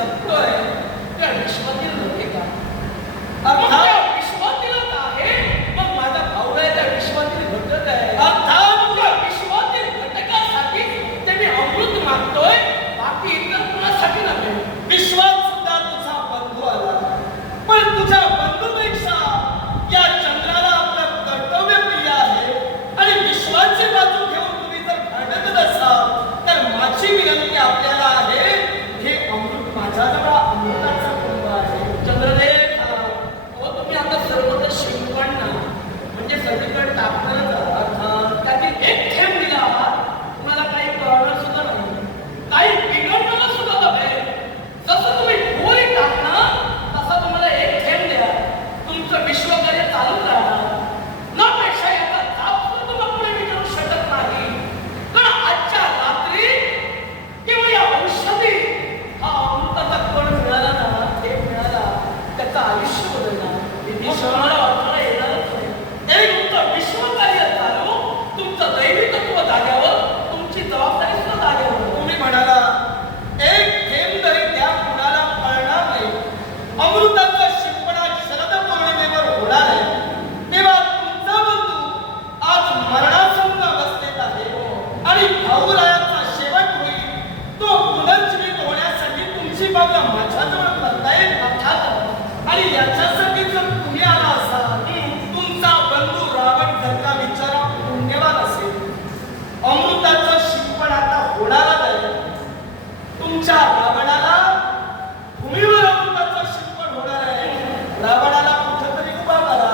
जगतोय त्या विश्वातील नव्हे का? विश्वातीलच आहे. मग माझा भाऊ आहे त्या विश्वातील घटक आहे. अर्थात त्या विश्वातील घटकासाठी ते मी अमृत मागतोय, बाकी इतर कुणासाठी नव्हे. विश्वात सुद्धा तुझा बंधू आला, पण तुझ्या बंधूपेक्षा या चंद्राला आपलं कर्तव्य प्रिय आहे. आणि विश्वाची बाजू घेऊन तुम्ही जर भांडत असाल तर माझी विनंती आपल्याला आहे, हे अमृत माझ्याजवळ अमृताचा कुंभ आहे. चंद्रदेव, तुम्ही आता सर्वत्र शिंपण ना म्हणजे सगळीकडे टाकणारच आहात. त्यातील एक थेंब दिला तुम्हाला काही कळणार सुद्धा नाही, काही बिघडणार सुद्धा नव्हे. जसं तुम्ही गोळी टाकणार तसं तुम्हाला एक थेंब द्या, तुमचं विश्वकार्य चालूच राहणार. न पेक्षा याचा ताप सुद्धा तुम्हाला पुढे विचारू शकत नाही. कारण आजच्या रात्री किंवा या औषधी हा अमृताचा कण मिळाला ना, हे मिळाला त्याचं आयुष्य बदलणार. विश्वाला वाचवता येणारच नाही. एक तुमचं विश्वकार्य चालू, तुमचं दैवी तत्व जाग्यावर, तुमची जबाबदारी सुद्धा जाग्यावर. तुम्ही म्हणाला एक थेंब तरी त्या कुणाला कळणार नाही. अमृताचा शिंपणा शरद पौर्णिमेवर होणार आहे, तेव्हा तुमचा बंधू आज मरणासन्न अवस्थेत आहे आणि भाऊरायाचा शेवट होईल. तो पुनर्जीवित होण्यासाठी तुमची बाबा माझ्याजवळ करता येईल. अर्थात आणि याच्यासाठी जर तुम्ही आला असाल, तुमचा बंधू रावण जर का विचारा पुण्यवान असेल, अमृताचं शिंपण आता होणारच आहे. तुमच्या रावणाला भूमीवर अमृताचं शिंपण होणार आहे. रावणाला कुठंतरी उभा करा.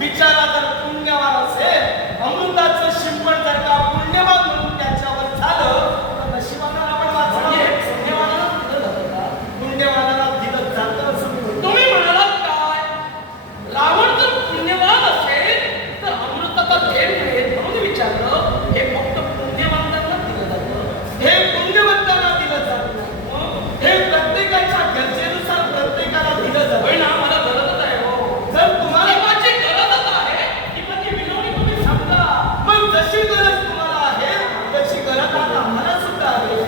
बिचारा जर पुण्यवान असेल, अमृताचं शिंपण जर का पुण्यवान म्हणून त्याच्यावर झालं तर नशिबाला रावण वाचणार. पुण्यवानाला दिलं जातं का? पुण्यवानाला दिलं जातं असं मी म्हणतो. तुम्ही म्हणालात काय? रावण जर पुण्यवान असेल तर अमृताचा थेंब मिळेल म्हणून विचारलं. हे फक्त पुण्यवानांना दिलं जातं. हे पुण्यवंतांना दिलं जात नाही. हे प्रत्येकाच्या गरजेनुसार प्रत्येकाला दिलं जातं. होय ना, मला गरजच आहे हो. जर तुम्हाला माझी गरजच आहे की माझी विनवणी तुम्ही समजा. मग जशी गरज तुम्हाला आहे तशी गरज आता आम्हाला सुद्धा आहे.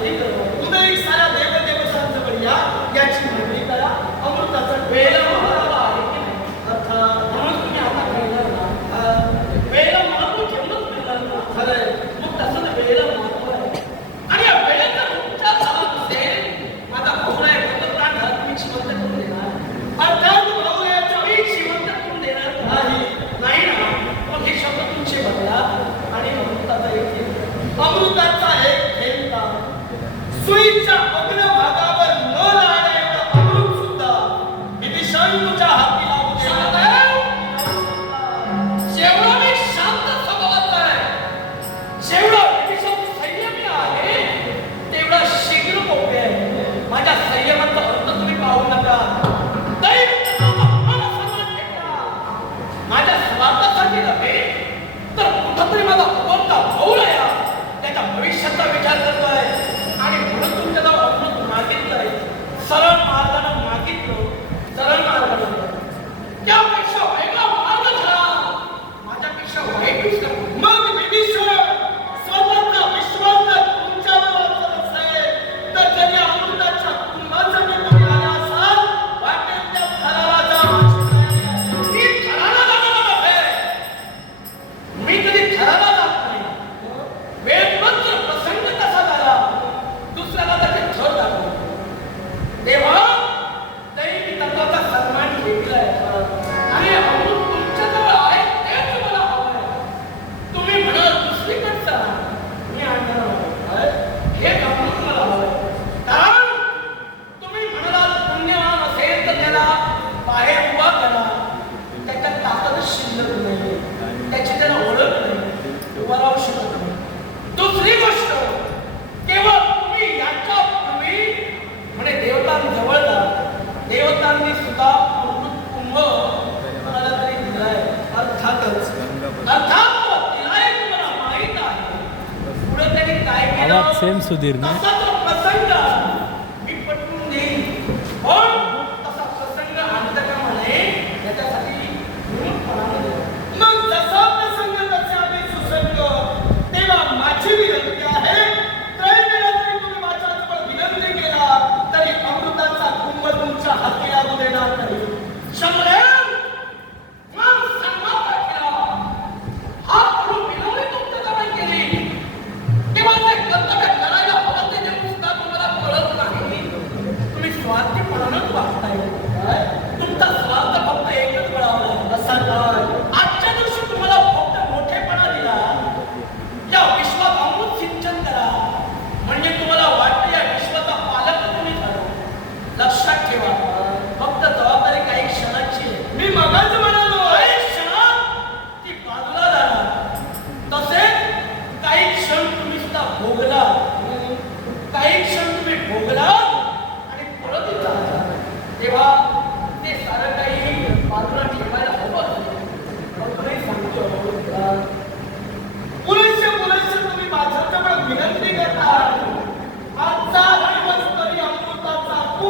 तुम्ही साऱ्या देवदेवतांजवळ या, याची मागणी करा. अमृताचा वेळ महत्त्व आहे की नाही? अर्थात म्हणून तुम्ही आता कळलं ना, वेळेला महत्त्व ठेवूनच मिळणार ना. खरंय. मग तसं ना वेळेला महत्त्व आहे. आणि या वेळेत जर तुमच्या झाला नसेल, माझा भाऊ आहे फक्त प्राण घालून तुम्ही श्रीमंत करून देणार. अर्थात भाऊ याच्या मी श्रीमंत करून देणार नाही. नाही ना, मग हे शब्द तुमचे बदला आणि अमृताचा एक थेंब. अमृताचा एक थेंब का? सुईच्या अग्रभागावर न राहणे एवढं अमृत सुद्धा विभीषण तुझ्या हाती लागू देणार. जेवढा मी शांत स्वभावाचा आहे, जेवढा विभीषण संयमी आहे, तेवढा शीघ्र कोपे आहे. माझ्या संयमाचा अर्थ तुम्ही पाहू नका. दैवताचा मान सन्मान ठेवा. माझ्या स्वार्थासाठी नव्हे तर कुठंतरी माझा उगवता भाऊ आहे, त्याच्या भविष्याचा विचार करतोय आणि म्हणून तुमच्याजवळ अमृत मागितलंय. सरळ मार्गानं मागितलं, सरळ मार्गानं. त्यापेक्षा वेगळा मार्ग धरा. माझ्यापेक्षा वाईट विचार. मग विभीषण स्वतःचा विश्वास जर तुमच्यावर वाचत असेल तर जरी अमृताच्या कुंभाचं मी तुम्ही आला असाल, वाटेल त्या थराला जा. मी थराला जाणार आहे. मी कधी थराला जात नाही. वेळप्रत प्रसंग कसा झाला दुसऱ्याला त्याचे थर दाखवतो. तेव्हा दैवी तत्वाचा सन्मान केलाय आणि अमृत तुमच्याजवळ आहे तेच मला हवं आहे. तुम्ही म्हणाल दुसरीकडचा, मी आणणार आहे. हे अमृत मला हवं आहे. कारण तुम्ही म्हणाल पुण्यवान असेल तर त्याला बाहेर उभा करा. त्याच्यात ताकद शिल्लक नाही, त्याची त्याला ओळख नाही, उभा राहू शकत नाही. दुसरी गोष्ट, केवळ तुम्ही याच्या पूर्वी म्हणजे देवतांजवळ जा. देवतांनी सुद्धा अमृत कुंभ कोणाला तरी दिलाय. अर्थातच दिलाय, तुम्हाला माहित आहे. पुढे त्यांनी काय केलं आवाज सेम सुधीर ना? तसा तो प्रसंग मी पटवून देईन. पण तसा प्रसंग अंतकामध्ये याच्यासाठी मग जसा प्रसंग तसे आम्ही सुसंग. तेव्हा माझी विनंती आहे, त्रैवेळा जरी तुम्ही माझ्याजवळ विनंती केला तरी अमृताचा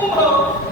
कुंभ